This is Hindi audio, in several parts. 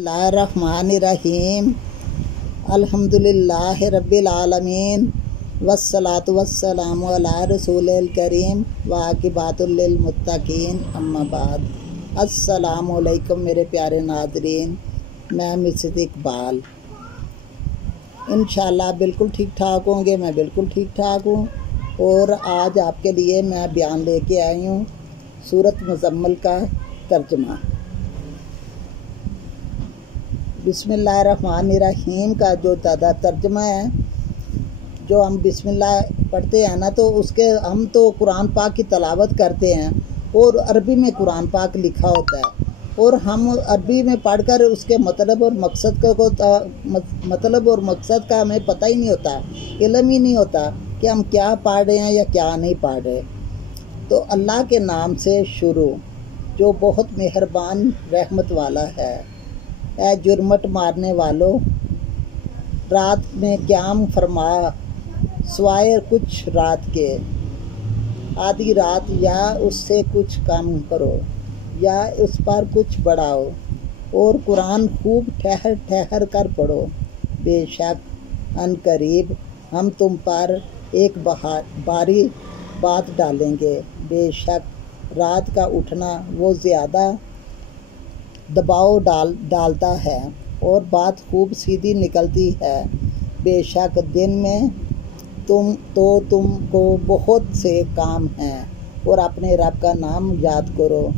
बिस्मिल्लाहिर्रहमानिर्रहीम अल्हम्दुलिल्लाहि रब्बिल आलमीन वस्सलातु वस्सलामु अला रसूलिल करीम व आकिबातुल लिल मुत्तकीन अम्मा बाद। अस्सलामु अलैकुम मेरे प्यारे नाज़रीन, मैं मिसेस इकबाल इंशाल्लाह बिल्कुल ठीक ठाक होंगे। मैं बिल्कुल ठीक ठाक हूँ और आज आपके लिए मैं बयान लेके आई हूँ सूरत मुज़म्मिल का तर्जुमा। बिस्मिल्लाहिर्रहमानिर्रहीम का जो दादा तर्जुमा है, जो हम बिस्मिल्लाह पढ़ते हैं ना, तो उसके हम तो कुरान पाक की तलावत करते हैं और अरबी में कुरान पाक लिखा होता है और हम अरबी में पढ़कर उसके मतलब और मकसद का हमें पता ही नहीं होता, इल्म ही नहीं होता कि हम क्या पढ़ रहे हैं या क्या नहीं पढ़ रहे। तो अल्लाह के नाम से शुरू, जो बहुत मेहरबान रहमत वाला है। ऐ जुर्मट मारने वालों, रात में क़याम फरमा सवाए कुछ रात के, आधी रात या उससे कुछ कम करो या उस पर कुछ बढ़ाओ और कुरान खूब ठहर ठहर कर पढ़ो। बेशक अनकरीब हम तुम पर एक भारी बात डालेंगे। बेशक रात का उठना वो ज़्यादा दबाव डालता है और बात खूब सीधी निकलती है। बेशक दिन में तुमको बहुत से काम हैं और अपने रब का नाम याद करो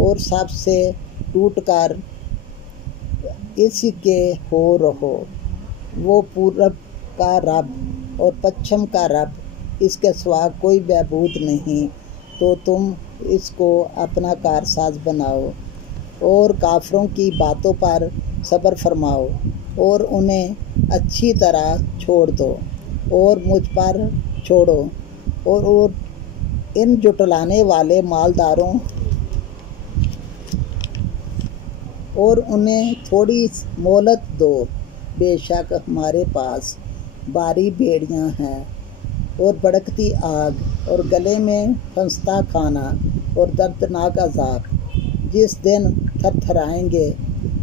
और सबसे टूट कर इसी के हो रहो। वो पूरब का रब और पश्चिम का रब, इसके सिवा कोई महबूद नहीं, तो तुम इसको अपना कारसाज बनाओ और काफिरों की बातों पर सब्र फरमाओ और उन्हें अच्छी तरह छोड़ दो और मुझ पर छोड़ो और इन जुटलाने वाले मालदारों और उन्हें थोड़ी मोहलत दो। बेशक हमारे पास बारी बेड़ियां हैं और भड़कती आग और गले में फंसता खाना और दर्दनाक अज़ाब, जिस दिन थरथराएंगे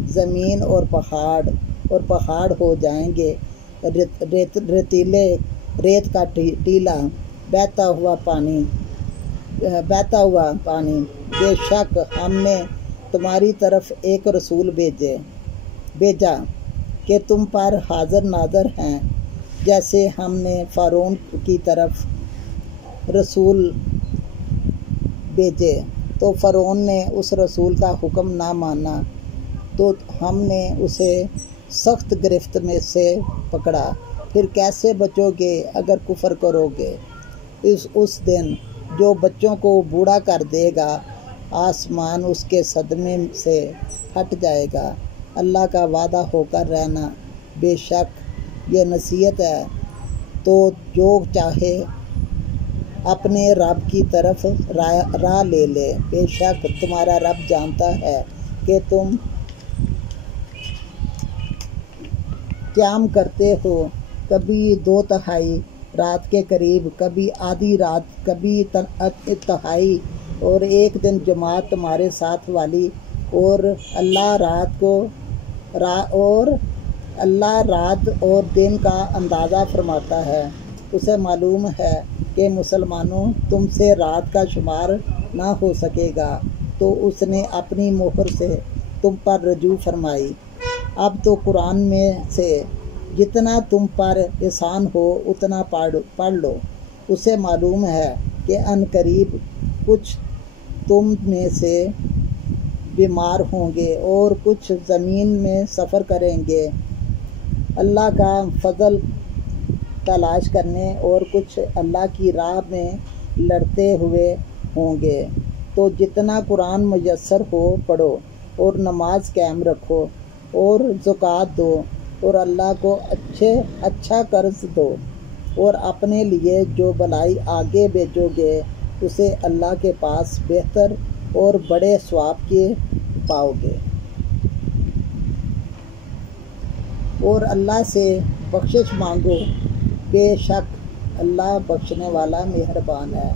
ज़मीन और पहाड़ हो जाएंगे रेत का टीला, बहता हुआ पानी। बेशक हमने तुम्हारी तरफ एक रसूल भेजा कि तुम पर हाजिर नाज़र हैं, जैसे हमने फ़ारून की तरफ रसूल भेजे तो फ़ारून ने उस रसूल का हुक्म ना माना, तो हमने उसे सख्त गिरफ्त में से पकड़ा। फिर कैसे बचोगे अगर कुफर करोगे। उस दिन जो बच्चों को बूढ़ा कर देगा, आसमान उसके सदमे से हट जाएगा। अल्लाह का वादा होकर रहना, बेशक ये नसीहत है, तो जो चाहे अपने रब की तरफ राह ले ले। बेशक तुम्हारा रब जानता है कि तुम क़याम करते हो, कभी 2/3 रात के करीब, कभी आधी रात, कभी तिहाई, और एक दिन जमात तुम्हारे साथ वाली। और अल्लाह रात और दिन का अंदाज़ा फरमाता है। उसे मालूम है कि मुसलमानों तुमसे रात का शुमार ना हो सकेगा, तो उसने अपनी मोहर से तुम पर रजू फरमाई। अब तो कुरान में से जितना तुम पर एहसान हो उतना पढ़ लो। उसे मालूम है कि अनकरीब कुछ तुम में से बीमार होंगे और कुछ ज़मीन में सफ़र करेंगे अल्लाह का फजल तलाश करने, और कुछ अल्लाह की राह में लड़ते हुए होंगे। तो जितना कुरान मुयस्सर हो पढ़ो और नमाज कायम रखो और ज़कात दो और अल्लाह को अच्छा कर्ज दो, और अपने लिए जो भलाई आगे भेजोगे उसे अल्लाह के पास बेहतर और बड़े सवाब के पाओगे। और अल्लाह से बख्शिश मांगो, बेशक अल्लाह बख्शने वाला मेहरबान है।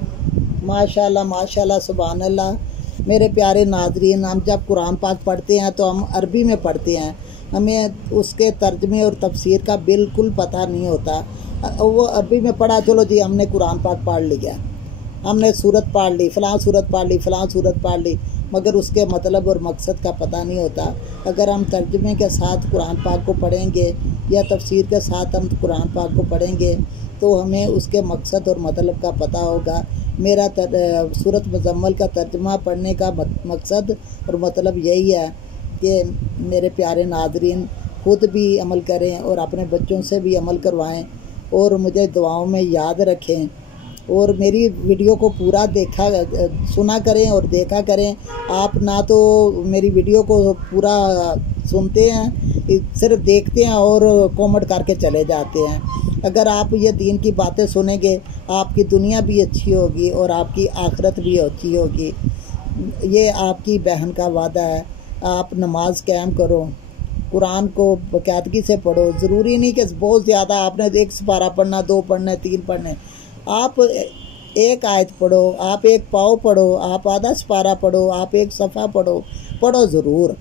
माशाल्लाह माशाल्लाह, सुभान अल्लाह। मेरे प्यारे नाज़रीन, हम जब कुरान पाक पढ़ते हैं तो हम अरबी में पढ़ते हैं, हमें उसके तर्जमे और तफसीर का बिल्कुल पता नहीं होता। वो अरबी में पढ़ा, चलो जी हमने कुरान पाक पढ़ लिया, हमने सूरत पढ़ ली, फ़लाँ सूरत पढ़ ली, फ़लाँ सूरत पढ़ ली, मगर उसके मतलब और मकसद का पता नहीं होता। अगर हम तर्जमे के साथ कुरान पाक को पढ़ेंगे या तफसीर के साथ हम कुरान पाक को पढ़ेंगे तो हमें उसके मकसद और मतलब का पता होगा। मेरा सूरत मुज़म्मल का तर्जमा पढ़ने का मकसद और मतलब यही है कि मेरे प्यारे नाज़रीन खुद भी अमल करें और अपने बच्चों से भी अमल करवाएं और मुझे दुआओं में याद रखें और मेरी वीडियो को पूरा सुना करें और देखा करें। आप ना तो मेरी वीडियो को पूरा सुनते हैं, सिर्फ देखते हैं और कमेंट करके चले जाते हैं। अगर आप ये दीन की बातें सुनेंगे, आपकी दुनिया भी अच्छी होगी और आपकी आखिरत भी अच्छी होगी। ये आपकी बहन का वादा है। आप नमाज कायम करो, कुरान को बाकायदगी से पढ़ो। ज़रूरी नहीं कि बहुत ज़्यादा आपने 1 सिपारा पढ़ना, 2 पढ़ने, 3 पढ़ने। आप एक आयत पढ़ो, आप एक पाव पढ़ो, आप आधा सिपारा पढ़ो, आप एक सफ़ा पढ़ो ज़रूर।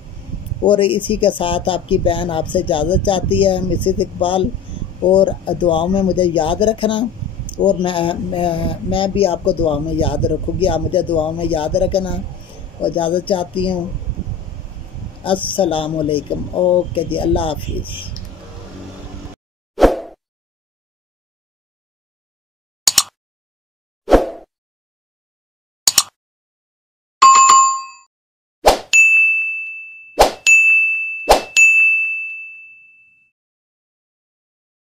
और इसी के साथ आपकी बहन आपसे इजाज़त चाहती है, मिसेस इकबाल। और दुआओं में मुझे याद रखना और मैं भी आपको दुआओं में याद रखूँगी। आप मुझे दुआओं में याद रखना और इजाज़त चाहती हूँ। अस्सलामुअलैकुम। ओके जी, अल्लाह हाफिज़।